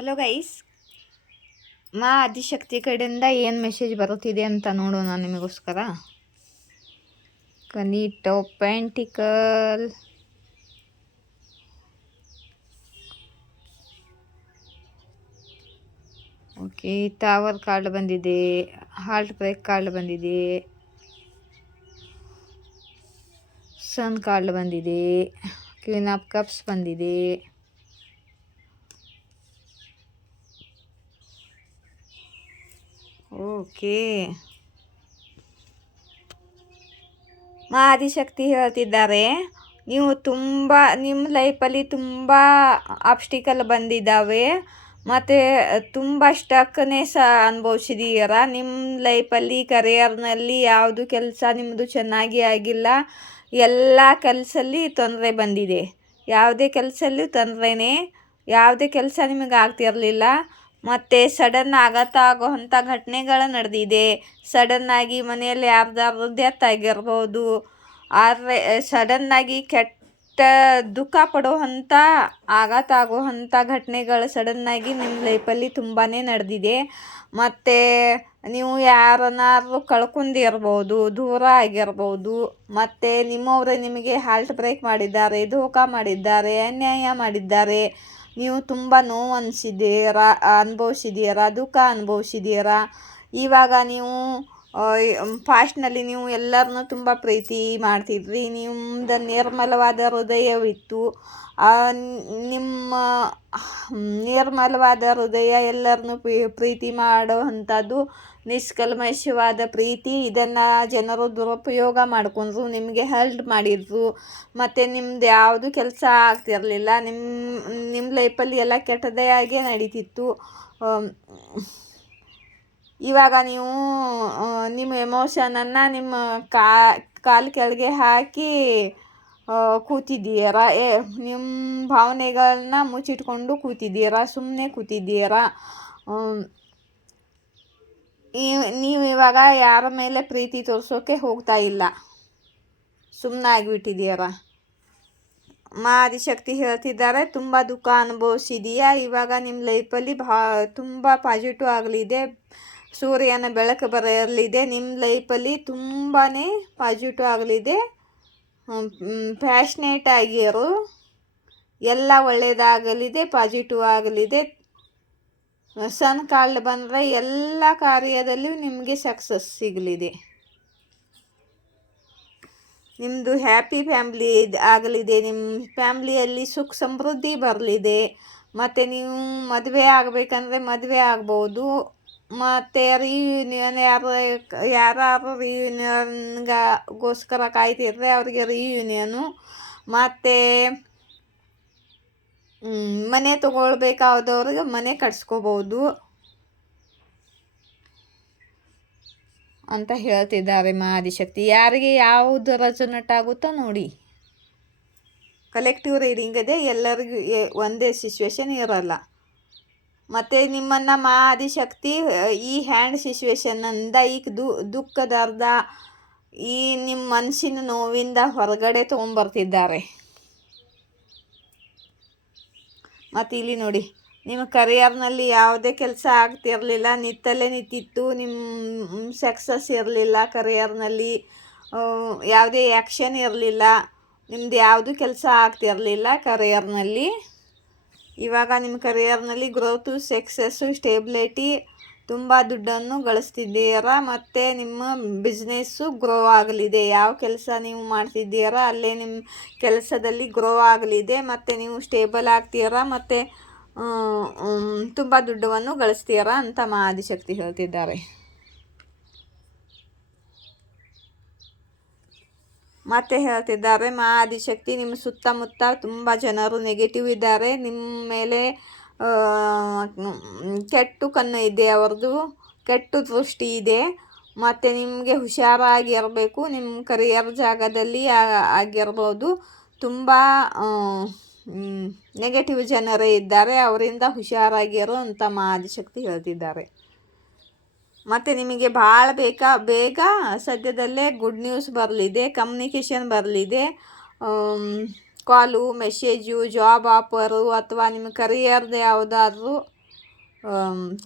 Hello guys, ಮಾ ಆದಿಶಕ್ತಿ ಕಡೆಯಿಂದ ಏನು ಮೆಸೇಜ್ ಬರುತ್ತಿದೆ ಅಂತ ನೋಡೋಣ ನಿಮಗೋಸ್ಕರ. Knight of pentacle, okay. Tower card ಬಂದಿದೆ, ಹಾರ್ಟ್ ಬ್ರೇಕ್ ಕಾರ್ಡ್ ಬಂದಿದೆ, ಸನ್ ಕಾರ್ಡ್ ಬಂದಿದೆ, ಕ್ವೀನ್ ಆಫ್ ಕಪ್ಸ್ ಬಂದಿದೆ, ಓಕೆ. ಮಾ ಆದಿಶಕ್ತಿ ಹೇಳ್ತಿದ್ದಾರೆ, ನೀವು ನಿಮ್ಮ ಲೈಫಲ್ಲಿ ತುಂಬ ಆಬ್ಸ್ಟಿಕಲ್ ಬಂದಿದ್ದಾವೆ ಮತ್ತು ತುಂಬ ಸ್ಟಕ್ನೆಸ್ ಅನುಭವಿಸಿದ್ದೀರ. ನಿಮ್ಮ ಲೈಫಲ್ಲಿ ಕರಿಯರ್ನಲ್ಲಿ ಯಾವುದು ಕೆಲಸ ನಿಮ್ಮದು ಚೆನ್ನಾಗಿ ಆಗಿಲ್ಲ. ಎಲ್ಲ ಕೆಲಸಲ್ಲಿ ತೊಂದರೆ ಬಂದಿದೆ. ಯಾವುದೇ ಕೆಲಸಲ್ಲೂ ತೊಂದರೆನೇ, ಯಾವುದೇ ಕೆಲಸ ನಿಮಗೆ ಆಗ್ತಿರಲಿಲ್ಲ. ಮತ್ತು ಸಡನ್ ಆಗುವಂಥ ಘಟನೆಗಳು ನಡೆದಿದೆ. ಸಡನ್ನಾಗಿ ಮನೆಯಲ್ಲಿ ಯಾರ್ದಾದ್ರು ಡೆತ್ ಆಗಿರ್ಬೋದು. ಆದರೆ ಸಡನ್ನಾಗಿ ಕೆಟ್ಟ ದುಃಖ ಪಡುವಂಥ ಆಗುವಂಥ ಘಟನೆಗಳು ಸಡನ್ನಾಗಿ ನಿಮ್ಮ ಲೈಫಲ್ಲಿ ತುಂಬಾ ನಡೆದಿದೆ. ಮತ್ತು ನೀವು ಯಾರನ್ನಾದ್ರೂ ಕಳ್ಕೊಂಡಿರ್ಬೋದು, ದೂರ ಆಗಿರ್ಬೋದು. ಮತ್ತು ನಿಮ್ಮವರೇ ನಿಮಗೆ ಹಾರ್ಟ್ ಬ್ರೇಕ್ ಮಾಡಿದ್ದಾರೆ, ಧೋಕ ಮಾಡಿದ್ದಾರೆ, ಅನ್ಯಾಯ ಮಾಡಿದ್ದಾರೆ. ನೀವು ತುಂಬ ನೋವು ಅನುಭವಿಸಿದ್ದೀರಾ, ದುಃಖ ಅನುಭವಿಸಿದ್ದೀರಾ. ಇವಾಗ ನೀವು ಫಾಸ್ಟ್ನಲ್ಲಿ ನೀವು ಎಲ್ಲರನ್ನೂ ತುಂಬ ಪ್ರೀತಿ ಮಾಡ್ತಿದ್ರಿ. ನಿಮ್ಮದು ನಿರ್ಮಲವಾದ ಹೃದಯವಿತ್ತು. ನಿಮ್ಮ ನಿರ್ಮಲವಾದ ಹೃದಯ ಎಲ್ಲರನ್ನೂ ಪ್ರೀತಿ ಮಾಡುವಂಥದ್ದು ನಿಷ್ಕಲ್ಮಶವಾದ ಪ್ರೀತಿ. ಇದನ್ನು ಜನರು ದುರುಪಯೋಗ ಮಾಡಿಕೊಂಡ್ರು, ನಿಮಗೆ ಹೆಲ್ಪ್ ಮಾಡಿದರು. ಮತ್ತು ನಿಮ್ಮದು ಯಾವುದು ಕೆಲಸ ಆಗ್ತಿರಲಿಲ್ಲ. ನಿಮ್ಮ ಲೈಫಲ್ಲಿ ಎಲ್ಲ ಕೆಟ್ಟದೇ ಆಗೇ ನಡೀತಿತ್ತು. ಇವಾಗ ನೀವು ನಿಮ್ಮ ಎಮೋಷನನ್ನು ನಿಮ್ಮ ಕಾಲು ಕೆಳಗೆ ಹಾಕಿ ಕೂತಿದ್ದೀರಾ. ನಿಮ್ಮ ಭಾವನೆಗಳನ್ನ ಮುಚ್ಚಿಟ್ಕೊಂಡು ಕೂತಿದ್ದೀರಾ, ಸುಮ್ಮನೆ ಕೂತಿದ್ದೀರಾ. ನೀವು ಇವಾಗ ಯಾರ ಮೇಲೆ ಪ್ರೀತಿ ತೋರಿಸೋಕೆ ಹೋಗ್ತಾ ಇಲ್ಲ, ಸುಮ್ಮನಾಗಿಬಿಟ್ಟಿದ್ದೀರಾ. ಮಾ ಆದಿಶಕ್ತಿ ಹೇಳ್ತಿದ್ದಾರೆ, ತುಂಬ ದುಃಖ ಅನುಭವಿಸಿದೀಯಾ. ಇವಾಗ ನಿಮ್ಮ ಲೈಫಲ್ಲಿ ತುಂಬ ಪಾಸಿಟಿವ್ ಆಗಲಿದೆ. ಸೂರ್ಯನ ಬೆಳಕು ಬರಲಿದೆ. ನಿಮ್ಮ ಲೈಫಲ್ಲಿ ತುಂಬಾ ಪಾಸಿಟಿವ್ ಆಗಲಿದೆ. ಪ್ಯಾಷನೇಟ್ ಆಗಿರು, ಎಲ್ಲ ಒಳ್ಳೆಯದಾಗಲಿದೆ, ಪಾಸಿಟಿವ್ ಆಗಲಿದೆ. ಸನ್ ಕಾರ್ಡ್ ಬಂದರೆ ಎಲ್ಲ ಕಾರ್ಯದಲ್ಲೂ ನಿಮಗೆ ಸಕ್ಸಸ್ ಸಿಗಲಿದೆ. ನಿಮ್ಮದು ಹ್ಯಾಪಿ ಫ್ಯಾಮ್ಲಿ ಆಗಲಿದೆ. ನಿಮ್ಮ ಫ್ಯಾಮ್ಲಿಯಲ್ಲಿ ಸುಖ ಸಮೃದ್ಧಿ ಬರಲಿದೆ. ಮತ್ತು ನೀವು ಮದುವೆ ಆಗಬೇಕಂದ್ರೆ ಮದುವೆ ಆಗ್ಬೋದು. ಮತ್ತು ರಿಯೂನಿಯನ್ ಯಾರು ರಿಯೂನಿಯನ್ಗೋಸ್ಕರ ಕಾಯ್ತಿದ್ರೆ ಅವರಿಗೆ ರಿಯೂನಿಯನು. ಮತ್ತು ಮನೆ ತೊಗೊಳ್ಬೇಕಾದವ್ರಿಗೆ ಮನೆ ಕಟ್ಸ್ಕೋಬೋದು ಅಂತ ಹೇಳ್ತಿದ್ದಾರೆ ಮಾ ಆದಿಶಕ್ತಿ. ಯಾರಿಗೆ ಯಾವುದು ರೆಸೊನೇಟ್ ಆಗುತ್ತೋ ನೋಡಿ. ಕಲೆಕ್ಟಿವ್ ರೀಡಿಂಗ್ ಇದೆ, ಎಲ್ಲರಿಗೂ ಒಂದೇ ಸಿಚುವೇಶನ್ ಇರೋಲ್ಲ. ಮತ್ತು ನಿಮ್ಮನ್ನು ಮಾ ಆದಿಶಕ್ತಿ ಈ ಹ್ಯಾಂಡ್ ಸಿಚುವೇಶನ್ನಿಂದ, ಈ ದುಃಖದ ಈ ನಿಮ್ಮ ಮನಸ್ಸಿನ ನೋವಿಂದ ಹೊರಗಡೆ ತೊಗೊಂಬರ್ತಿದ್ದಾರೆ. ಮತ್ತು ಇಲ್ಲಿ ನೋಡಿ, ನಿಮ್ಮ ಕರಿಯರ್ನಲ್ಲಿ ಯಾವುದೇ ಕೆಲಸ ಆಗ್ತಿರಲಿಲ್ಲ, ನಿತ್ತಲ್ಲೇ ನಿಂತಿತ್ತು. ನಿಮ್ಮ ಸಕ್ಸಸ್ ಇರಲಿಲ್ಲ. ಕರಿಯರ್ನಲ್ಲಿ ಯಾವುದೇ ಆ್ಯಕ್ಷನ್ ಇರಲಿಲ್ಲ. ನಿಮ್ಮದು ಯಾವುದು ಕೆಲಸ ಆಗ್ತಿರಲಿಲ್ಲ ಕರಿಯರ್ನಲ್ಲಿ. ಇವಾಗ ನಿಮ್ಮ ಕರಿಯರ್ನಲ್ಲಿ ಗ್ರೋತು, ಸಕ್ಸಸ್ಸು, ಸ್ಟೇಬಿಲಿಟಿ, ತುಂಬ ದುಡ್ಡನ್ನು ಗಳಿಸ್ತಿದ್ದೀರಾ. ಮತ್ತು ನಿಮ್ಮ ಬಿಸ್ನೆಸ್ಸು ಗ್ರೋ ಆಗಲಿದೆ. ಯಾವ ಕೆಲಸ ನೀವು ಮಾಡ್ತಿದ್ದೀರಾ ಅಲ್ಲೇ ನಿಮ್ಮ ಕೆಲಸದಲ್ಲಿ ಗ್ರೋ ಆಗಲಿದೆ. ಮತ್ತು ನೀವು ಸ್ಟೇಬಲ್ ಆಗ್ತೀರಾ ಮತ್ತು ತುಂಬ ದುಡ್ಡನ್ನು ಗಳಿಸ್ತೀರಾ ಅಂತ ಮಾ ಆದಿಶಕ್ತಿ ಹೇಳ್ತಿದ್ದಾರೆ. ಮತ್ತೆ ಹೇಳ್ತಿದ್ದಾರೆ ಮಾ ಆದಿಶಕ್ತಿ, ನಿಮ್ಮ ಸುತ್ತಮುತ್ತ ತುಂಬ ಜನರು ನೆಗೆಟಿವ್ ಇದ್ದಾರೆ. ನಿಮ್ಮ ಮೇಲೆ ಕೆಟ್ಟು ಕಣ್ಣು ಇದೆ, ಅವ್ರದ್ದು ಕೆಟ್ಟು ದೃಷ್ಟಿ ಇದೆ. ಮತ್ತು ನಿಮಗೆ ಹುಷಾರಾಗಿರಬೇಕು. ನಿಮ್ಮ ಕರಿಯರ್ ಜಾಗದಲ್ಲಿ ಆಗಿರ್ಬೋದು, ತುಂಬ ನೆಗೆಟಿವ್ ಜನರೇ ಇದ್ದಾರೆ. ಅವರಿಂದ ಹುಷಾರಾಗಿರೋ ಅಂತ ಮಾ ಆದಿಶಕ್ತಿ ಹೇಳ್ತಿದ್ದಾರೆ. ಮತ್ತು ನಿಮಗೆ ಭಾಳ ಬೇಗ ಸದ್ಯದಲ್ಲೇ ಗುಡ್ ನ್ಯೂಸ್ ಬರಲಿದೆ, ಕಮ್ಯುನಿಕೇಷನ್ ಬರಲಿದೆ. ಕಾಲು, ಮೆಸೇಜು, ಜಾಬ್ ಆಫರು ಅಥವಾ ನಿಮ್ಮ ಕರಿಯರ್ದು ಯಾವುದಾದ್ರೂ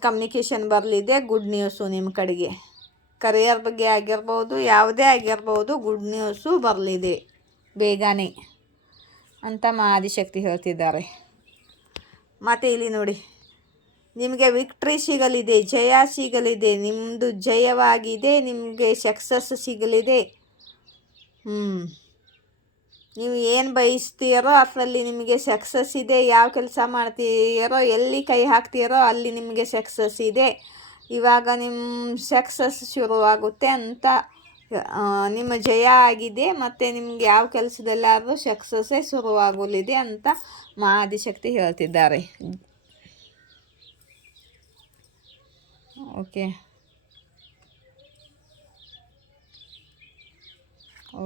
ಕಮ್ಯುನಿಕೇಷನ್ ಬರಲಿದೆ. ಗುಡ್ ನ್ಯೂಸು ನಿಮ್ಮ ಕಡೆಗೆ. ಕರಿಯರ್ ಬಗ್ಗೆ ಆಗಿರ್ಬೋದು, ಯಾವುದೇ ಆಗಿರ್ಬೋದು, ಗುಡ್ ನ್ಯೂಸು ಬರಲಿದೆ ಬೇಗನೆ ಅಂತ ಆದಿಶಕ್ತಿ ಹೇಳ್ತಿದ್ದಾರೆ. ಮತ್ತು ಇಲ್ಲಿ ನೋಡಿ, ನಿಮಗೆ ವಿಕ್ಟ್ರಿ ಸಿಗಲಿದೆ, ಜಯ ಸಿಗಲಿದೆ, ನಿಮ್ಮದು ಜಯವಾಗಿದೆ, ನಿಮಗೆ ಸಕ್ಸಸ್ ಸಿಗಲಿದೆ. ನೀವು ಏನು ಬಯಸ್ತೀರೋ ಅದರಲ್ಲಿ ನಿಮಗೆ ಸಕ್ಸಸ್ ಇದೆ. ಯಾವ ಕೆಲಸ ಮಾಡ್ತೀರೋ, ಎಲ್ಲಿ ಕೈ ಹಾಕ್ತೀರೋ ಅಲ್ಲಿ ನಿಮಗೆ ಸಕ್ಸಸ್ ಇದೆ. ಇವಾಗ ನಿಮ್ಮ ಸಕ್ಸಸ್ ಶುರುವಾಗುತ್ತೆ ಅಂತ, ನಿಮ್ಮ ಜಯ ಆಗಿದೆ ಮತ್ತು ನಿಮಗೆ ಯಾವ ಕೆಲಸದಲ್ಲಾದರೂ ಸಕ್ಸಸ್ಸೇ ಶುರುವಾಗಲಿದೆ ಅಂತ ಆದಿಶಕ್ತಿ ಹೇಳ್ತಿದ್ದಾರೆ. ಓಕೆ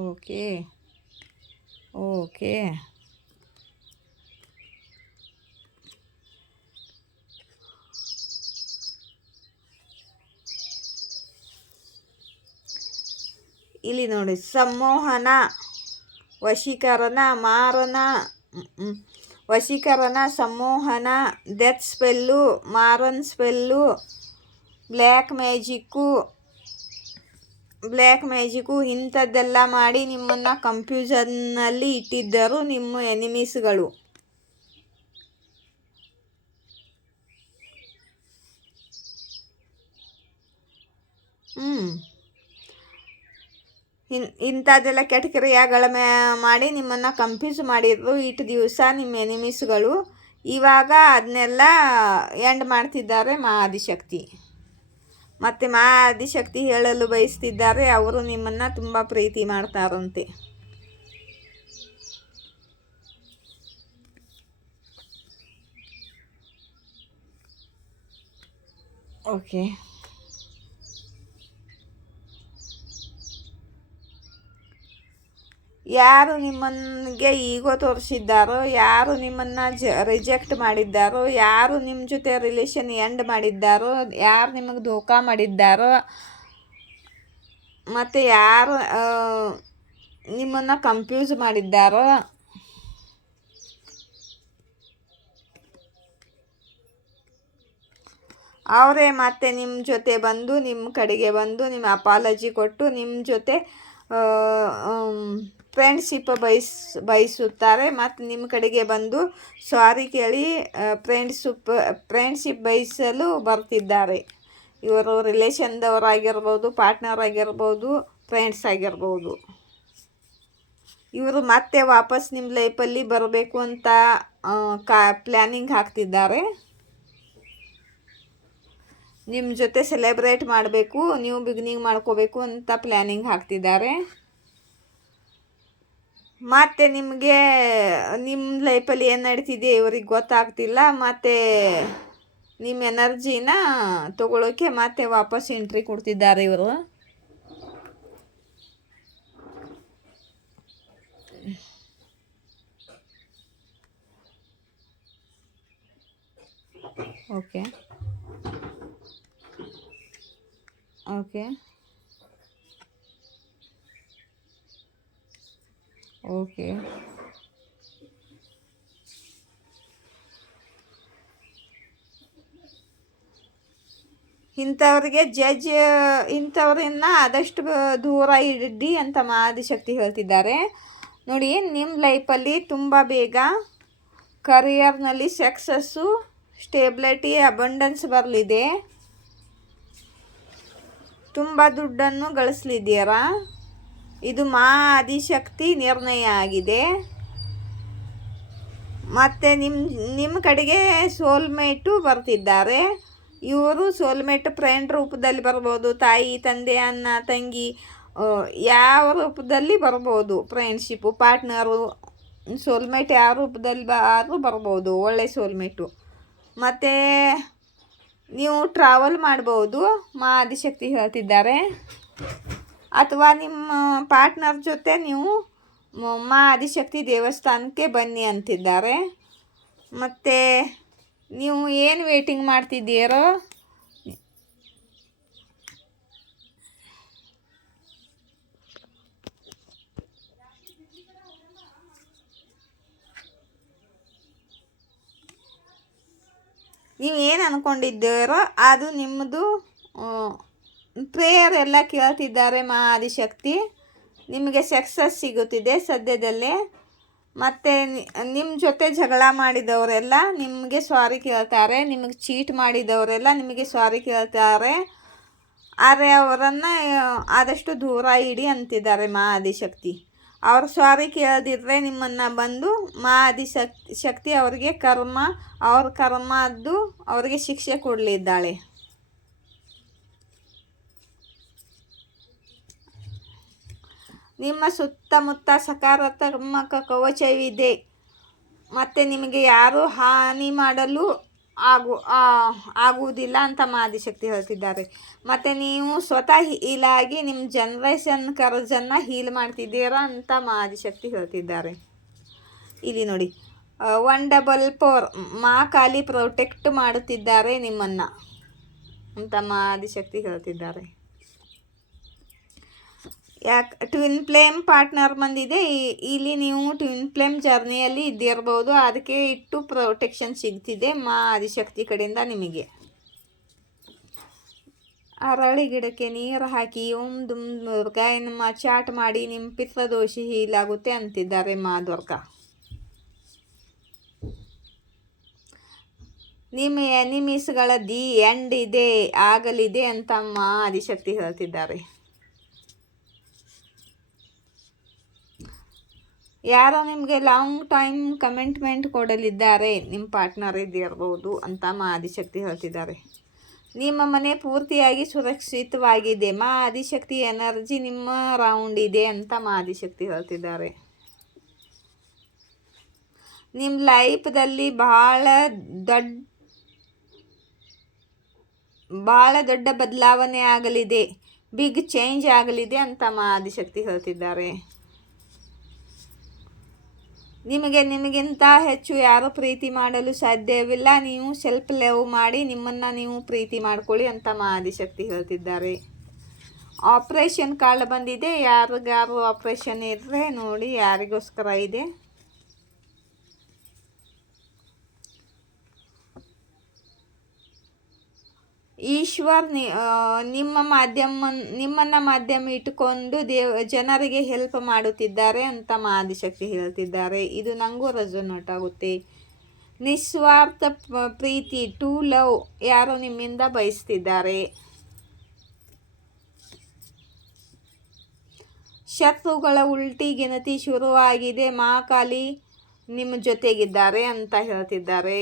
ಓಕೆ ಓಕೆ ಇಲ್ಲಿ ನೋಡಿ, ಸಂಮೋಹನ, ವಶೀಕರಣ, ವಶೀಕರಣ, ಸಂಮೋಹನ, ಡೆತ್ ಸ್ಪೆಲ್ಲು, ಮಾರನ್ ಸ್ಪೆಲ್ಲು, ಬ್ಲ್ಯಾಕ್ ಮ್ಯಾಜಿಕ್ಕು ಇಂಥದ್ದೆಲ್ಲ ಮಾಡಿ ನಿಮ್ಮನ್ನು ಕನ್ಫ್ಯೂಷನ್ನಲ್ಲಿ ಇಟ್ಟಿದ್ದರು ನಿಮ್ಮ ಎನಿಮೀಸ್ಗಳು. ಇಂಥದ್ದೆಲ್ಲ ಕೆಟ್ಟ ಕ್ರಿಯೆಗಳ ಮಾಡಿ ನಿಮ್ಮನ್ನು ಕನ್ಫ್ಯೂಸ್ ಮಾಡಿದ್ರು ಇಷ್ಟು ದಿವಸ ನಿಮ್ಮ ಎನಿಮೀಸ್ಗಳು. ಇವಾಗ ಅದನ್ನೆಲ್ಲ ಎಂಡ್ ಮಾಡ್ತಿದ್ದಾರೆ ಆದಿಶಕ್ತಿ. ಮತ್ತು ಆದಿಶಕ್ತಿ ಹೇಳಲು ಬಯಸ್ತಿದ್ದಾರೆ, ಅವರು ನಿಮ್ಮನ್ನು ತುಂಬ ಪ್ರೀತಿ ಮಾಡ್ತಾರಂತೆ. ಓಕೆ, ಯಾರು ನಿಮ್ಮನಿಗೆ ಈಗೋ ತೋರಿಸಿದ್ದಾರೋ, ಯಾರು ನಿಮ್ಮನ್ನು ರಿಜೆಕ್ಟ್ ಮಾಡಿದ್ದಾರೋ, ಯಾರು ನಿಮ್ಮ ಜೊತೆ ರಿಲೇಷನ್ ಎಂಡ್ ಮಾಡಿದ್ದಾರೋ, ಯಾರು ನಿಮಗೆ ಧೋಕಾ ಮಾಡಿದ್ದಾರೋ, ಮತ್ತು ಯಾರು ನಿಮ್ಮನ್ನು ಕನ್ಫ್ಯೂಸ್ ಮಾಡಿದ್ದಾರೋ, ಅವರೇ ಮತ್ತೆ ನಿಮ್ಮ ಜೊತೆ ಬಂದು, ನಿಮ್ಮ ಕಡೆಗೆ ಬಂದು, ನಿಮ್ಮ ಅಪಾಲಜಿ ಕೊಟ್ಟು ನಿಮ್ಮ ಜೊತೆ ಫ್ರೆಂಡ್ಶಿಪ್ ಬಯಸುತ್ತಾರೆ. ಮತ್ತು ನಿಮ್ಮ ಕಡೆಗೆ ಬಂದು ಸಾರಿ ಕೇಳಿ ಫ್ರೆಂಡ್ಶಿಪ್ ಬಯಸಲು ಬರ್ತಿದ್ದಾರೆ. ಇವರು ರಿಲೇಷನ್ದವರಾಗಿರ್ಬೋದು, ಪಾರ್ಟ್ನರ್ ಆಗಿರ್ಬೋದು, ಫ್ರೆಂಡ್ಸ್ ಆಗಿರ್ಬೋದು. ಇವರು ಮತ್ತೆ ವಾಪಸ್ ನಿಮ್ಮ ಲೈಫಲ್ಲಿ ಬರಬೇಕು ಅಂತ ಪ್ಲ್ಯಾನಿಂಗ್ ಹಾಕ್ತಿದ್ದಾರೆ. ನಿಮ್ಮ ಜೊತೆ ಸೆಲೆಬ್ರೇಟ್ ಮಾಡಬೇಕು, ನ್ಯೂ ಬಿಗಿನಿಂಗ್ ಮಾಡ್ಕೋಬೇಕು ಅಂತ ಪ್ಲ್ಯಾನಿಂಗ್ ಹಾಕ್ತಿದ್ದಾರೆ. ಮತ್ತು ನಿಮಗೆ ನಿಮ್ಮ ಲೈಫಲ್ಲಿ ಏನು ನಡೀತಿದೆ ಇವ್ರಿಗೆ ಗೊತ್ತಾಗ್ತಿಲ್ಲ. ಮತ್ತು ನಿಮ್ಮ ಎನರ್ಜಿನ ತಗೊಳ್ಳೋಕ್ಕೆ ಮತ್ತೆ ವಾಪಸ್ ಎಂಟ್ರಿ ಕೊಡ್ತಿದ್ದಾರೆ ಇವರು. ಓಕೆ ಓಕೆ ಓಕೆ ಇಂಥವ್ರನ್ನ ಆದಷ್ಟು ದೂರ ಇಡಿ ಅಂತ ಆದಿಶಕ್ತಿ ಹೇಳ್ತಿದ್ದಾರೆ. ನೋಡಿ, ನಿಮ್ಮ ಲೈಫಲ್ಲಿ ತುಂಬ ಬೇಗ ಕರಿಯರ್ನಲ್ಲಿ ಸಕ್ಸಸ್ಸು, ಸ್ಟೇಬಿಲಿಟಿ, ಅಬಂಡೆನ್ಸ್ ಬರಲಿದೆ. ತುಂಬ ದುಡ್ಡನ್ನು ಗಳಿಸಲಿದ್ದೀರಾ. ಇದು ಆದಿಶಕ್ತಿ ನಿರ್ಣಯ ಆಗಿದೆ. ಮತ್ತು ನಿಮ್ಮ ಕಡೆಗೆ ಸೋಲ್ಮೇಟು ಬರ್ತಿದ್ದಾರೆ. ಇವರು ಸೋಲ್ಮೇಟ್ ಫ್ರೆಂಡ್ ರೂಪದಲ್ಲಿ ಬರ್ಬೋದು, ತಾಯಿ, ತಂದೆ, ಅಣ್ಣ, ತಂಗಿ, ಯಾವ ರೂಪದಲ್ಲಿ ಬರ್ಬೋದು. ಫ್ರೆಂಡ್ಶಿಪ್ಪು, ಪಾರ್ಟ್ನರು, ಸೋಲ್ಮೇಟ್ ಯಾವ ರೂಪದಲ್ಲಿ ಆದರೂ ಬರ್ಬೋದು, ಒಳ್ಳೆ ಸೋಲ್ಮೇಟು. ಮತ್ತು ನೀವು ಟ್ರಾವೆಲ್ ಮಾಡ್ಬೋದು ಆದಿಶಕ್ತಿ ಹೇಳ್ತಿದ್ದಾರೆ. ಅಥವಾ ನಿಮ್ಮ ಪಾರ್ಟ್ನರ್ ಜೊತೆ ನೀವು ಆದಿಶಕ್ತಿ ದೇವಸ್ಥಾನಕ್ಕೆ ಬನ್ನಿ ಅಂತಿದ್ದಾರೆ. ಮತ್ತು ನೀವು ಏನು ವೇಟಿಂಗ್ ಮಾಡ್ತಿದ್ದೀರೋ ನೀವು ಏನು ಅಂದ್ಕೊಂಡಿದ್ದೀರೋ ಅದು ನಿಮ್ಮದು ಪ್ರೇಯರ್ ಎಲ್ಲ ಕೇಳ್ತಿದ್ದಾರೆ ಮಾ ಆದಿಶಕ್ತಿ. ನಿಮಗೆ ಸಕ್ಸಸ್ ಸಿಗುತ್ತಿದೆ ಸದ್ಯದಲ್ಲೇ. ಮತ್ತು ನಿಮ್ಮ ಜೊತೆ ಜಗಳ ಮಾಡಿದವರೆಲ್ಲ ನಿಮಗೆ ಸಾರಿ ಕೇಳ್ತಾರೆ. ನಿಮಗೆ ಚೀಟ್ ಮಾಡಿದವರೆಲ್ಲ ನಿಮಗೆ ಸಾರಿ ಕೇಳ್ತಾರೆ. ಆದರೆ ಅವರನ್ನು ಆದಷ್ಟು ದೂರ ಇಡಿ ಅಂತಿದ್ದಾರೆ ಮಾ ಆದಿಶಕ್ತಿ. ಅವ್ರು ಸಾರಿ ಕೇಳದಿದ್ರೆ ನಿಮ್ಮನ್ನು ಬಂದು ಮಾ ಆದಿಶಕ್ತಿ ಅವರಿಗೆ ಅವ್ರ ಕರ್ಮದ್ದು ಅವರಿಗೆ ಶಿಕ್ಷೆ ಕೊಡಲಿದ್ದಾಳೆ. ನಿಮ್ಮ ಸುತ್ತಮುತ್ತ ಸಕಾರಾತ್ಮಕ ಕವಚವಿದೆ ಮತ್ತು ನಿಮಗೆ ಯಾರೂ ಹಾನಿ ಮಾಡಲು ಆಗುವುದಿಲ್ಲ ಅಂತ ಮಾ ಆದಿಶಕ್ತಿ ಹೇಳ್ತಿದ್ದಾರೆ. ಮತ್ತು ನೀವು ಸ್ವತಃ ಹೀಲಾಗಿ ನಿಮ್ಮ ಜನ್ರೇಷನ್ ಕರ್ಜನ್ನು ಹೀಲ್ ಮಾಡ್ತಿದ್ದೀರಾ ಅಂತ ಮಾ ಆದಿಶಕ್ತಿ ಹೇಳ್ತಿದ್ದಾರೆ. ಇಲ್ಲಿ ನೋಡಿ 144 ಮಾ ಕಾಳಿ ಪ್ರೊಟೆಕ್ಟ್ ಮಾಡುತ್ತಿದ್ದಾರೆ ನಿಮ್ಮನ್ನು ಅಂತ ಮಾ ಆದಿಶಕ್ತಿ ಹೇಳ್ತಿದ್ದಾರೆ. ಟ್ವಿನ್ ಫ್ಲೇಮ್ ಪಾರ್ಟ್ನರ್ ಬಂದಿದೆ. ಇಲ್ಲಿ ನೀವು ಟ್ವಿನ್ ಫ್ಲೇಮ್ ಜರ್ನಿಯಲ್ಲಿ ಇದ್ದಿರ್ಬೋದು, ಅದಕ್ಕೆ ಇಟ್ಟು ಪ್ರೊಟೆಕ್ಷನ್ ಸಿಗ್ತಿದೆ ಮಾ ಆದಿಶಕ್ತಿ ಕಡೆಯಿಂದ ನಿಮಗೆ. ಅರಳಿ ಗಿಡಕ್ಕೆ ನೀರು ಹಾಕಿ ಓಂ ದುಮ್ ದುರ್ಗಾ ನಮ್ಮ ಚಾಟ್ ಮಾಡಿ ನಿಮ್ಮ ಪಿತೃದೋಷಿ ಹೀಲಾಗುತ್ತೆ ಅಂತಿದ್ದಾರೆ ಮಾ ದುರ್ಗಾ. ನಿಮ್ಮ ಎನಿಮೀಸ್ಗಳ ಎಂಡ್ ಆಗಲಿದೆ ಅಂತ ಮಾ ಆದಿಶಕ್ತಿ ಹೇಳ್ತಿದ್ದಾರೆ. ಯಾರೋ ನಿಮಗೆ ಲಾಂಗ್ ಟೈಮ್ ಕಮಿಟ್ಮೆಂಟ್ ಕೊಡಲಿದ್ದಾರೆ, ನಿಮ್ಮ ಪಾರ್ಟ್ನರ್ ಇದ್ದಿರ್ಬೋದು ಅಂತ ಮಾ ಆದಿಶಕ್ತಿ ಹೇಳ್ತಿದ್ದಾರೆ. ನಿಮ್ಮ ಮನೆ ಪೂರ್ತಿಯಾಗಿ ಸುರಕ್ಷಿತವಾಗಿದೆ. ಮಾ ಆದಿಶಕ್ತಿ ಎನರ್ಜಿ ನಿಮ್ಮ ರೌಂಡ್ ಇದೆ ಅಂತ ಮಾ ಆದಿಶಕ್ತಿ ಹೇಳ್ತಿದ್ದಾರೆ. ನಿಮ್ಮ ಲೈಫ್ದಲ್ಲಿ ಭಾಳ ದೊಡ್ಡ ಬದಲಾವಣೆ ಆಗಲಿದೆ, ಬಿಗ್ ಚೇಂಜ್ ಆಗಲಿದೆ ಅಂತ ಮಾ ಆದಿಶಕ್ತಿ ಹೇಳ್ತಿದ್ದಾರೆ. ನಿಮಗಿಂತ ಹೆಚ್ಚು ಯಾರೂ ಪ್ರೀತಿ ಮಾಡಲು ಸಾಧ್ಯವಿಲ್ಲ. ನೀವು ಸೆಲ್ಫ್ ಲವ್ ಮಾಡಿ ನಿಮ್ಮನ್ನು ನೀವು ಪ್ರೀತಿ ಮಾಡ್ಕೊಳ್ಳಿ ಅಂತ ಮಾ ಆದಿಶಕ್ತಿ ಹೇಳ್ತಿದ್ದಾರೆ. ಆಪ್ರೇಷನ್ ಕಾರ್ಡ್ ಬಂದಿದೆ. ಯಾರಿಗಾರು ಆಪ್ರೇಷನ್ ಇದ್ದರೆ ನೋಡಿ ಯಾರಿಗೋಸ್ಕರ ಇದೆ. ಈಶ್ವರ್ ನಿಮ್ಮನ್ನು ಮಾಧ್ಯಮ ಇಟ್ಟುಕೊಂಡು ಜನರಿಗೆ ಹೆಲ್ಪ್ ಮಾಡುತ್ತಿದ್ದಾರೆ ಅಂತ ಮಾ ಆದಿಶಕ್ತಿ ಹೇಳ್ತಿದ್ದಾರೆ. ಇದು ನನಗೂ ರೆಸೊನೇಟ್ ಆಗುತ್ತೆ. ನಿಸ್ವಾರ್ಥ ಪ್ರೀತಿ ಟು ಲವ್ ಯಾರು ನಿಮ್ಮಿಂದ ಬಯಸ್ತಿದ್ದಾರೆ. ಶತ್ರುಗಳ ಉಲ್ಟಿ ಗಿನತಿ ಶುರುವಾಗಿದೆ. ಮಾ ಕಾಳಿ ನಿಮ್ಮ ಜೊತೆಗಿದ್ದಾರೆ ಅಂತ ಹೇಳ್ತಿದ್ದಾರೆ.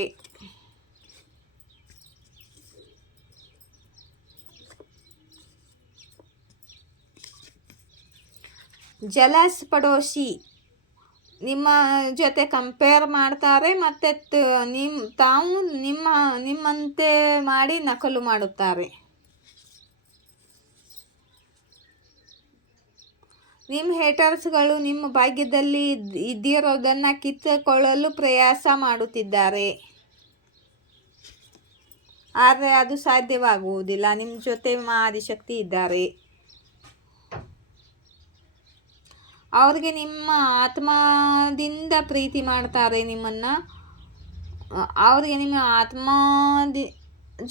ಜಲಸ್ ಪಡೋಶಿ ನಿಮ್ಮ ಜೊತೆ ಕಂಪೇರ್ ಮಾಡ್ತಾರೆ ಮತ್ತು ತಾವು ನಿಮ್ಮಂತೆ ಮಾಡಿ ನಕಲು ಮಾಡುತ್ತಾರೆ. ನಿಮ್ಮ ಹೇಟರ್ಸ್ಗಳು ನಿಮ್ಮ ಭಾಗ್ಯದಲ್ಲಿ ಇದ್ದಿರೋದನ್ನು ಕಿತ್ತುಕೊಳ್ಳಲು ಪ್ರಯಾಸ ಮಾಡುತ್ತಿದ್ದಾರೆ, ಆದರೆ ಅದು ಸಾಧ್ಯವಾಗುವುದಿಲ್ಲ. ನಿಮ್ಮ ಜೊತೆ ಮಾ ಆದಿಶಕ್ತಿ ಇದ್ದಾರೆ. ಅವ್ರಿಗೆ ನಿಮ್ಮ ಆತ್ಮದಿಂದ ಪ್ರೀತಿ ಮಾಡ್ತಾರೆ ನಿಮ್ಮನ್ನು. ಅವ್ರಿಗೆ ನಿಮ್ಮ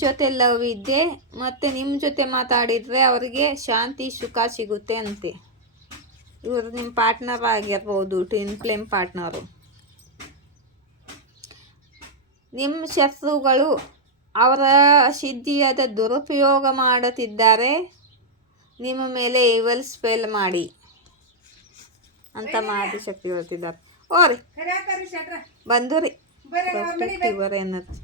ಜೊತೆ ಲವ್ ಇದೆ ಮತ್ತು ನಿಮ್ಮ ಜೊತೆ ಮಾತಾಡಿದರೆ ಅವರಿಗೆ ಶಾಂತಿ ಸುಖ ಸಿಗುತ್ತೆ ಅಂತೆ. ಇವರು ನಿಮ್ಮ ಪಾರ್ಟ್ನರ್ ಆಗಿರ್ಬೋದು, ಟ್ವಿನ್ ಫ್ಲೇಮ್ ಪಾರ್ಟ್ನರು. ನಿಮ್ಮ ಶತ್ರುಗಳು ಅವರ ಸಿದ್ಧಿಯಾದ ದುರುಪಯೋಗ ಮಾಡುತ್ತಿದ್ದಾರೆ ನಿಮ್ಮ ಮೇಲೆ ಈವಲ್ ಸ್ಪೆಲ್ ಮಾಡಿ ಅಂತ ಮಾ ಆದಿಶಕ್ತಿ ಹೇಳ್ತಿದ್ದಾರೆ. ಓರಿ ಬಂದು ರೀ ಪ್ರೊಟೆಕ್ಟಿವರ್ ಎನರ್ಜಿ.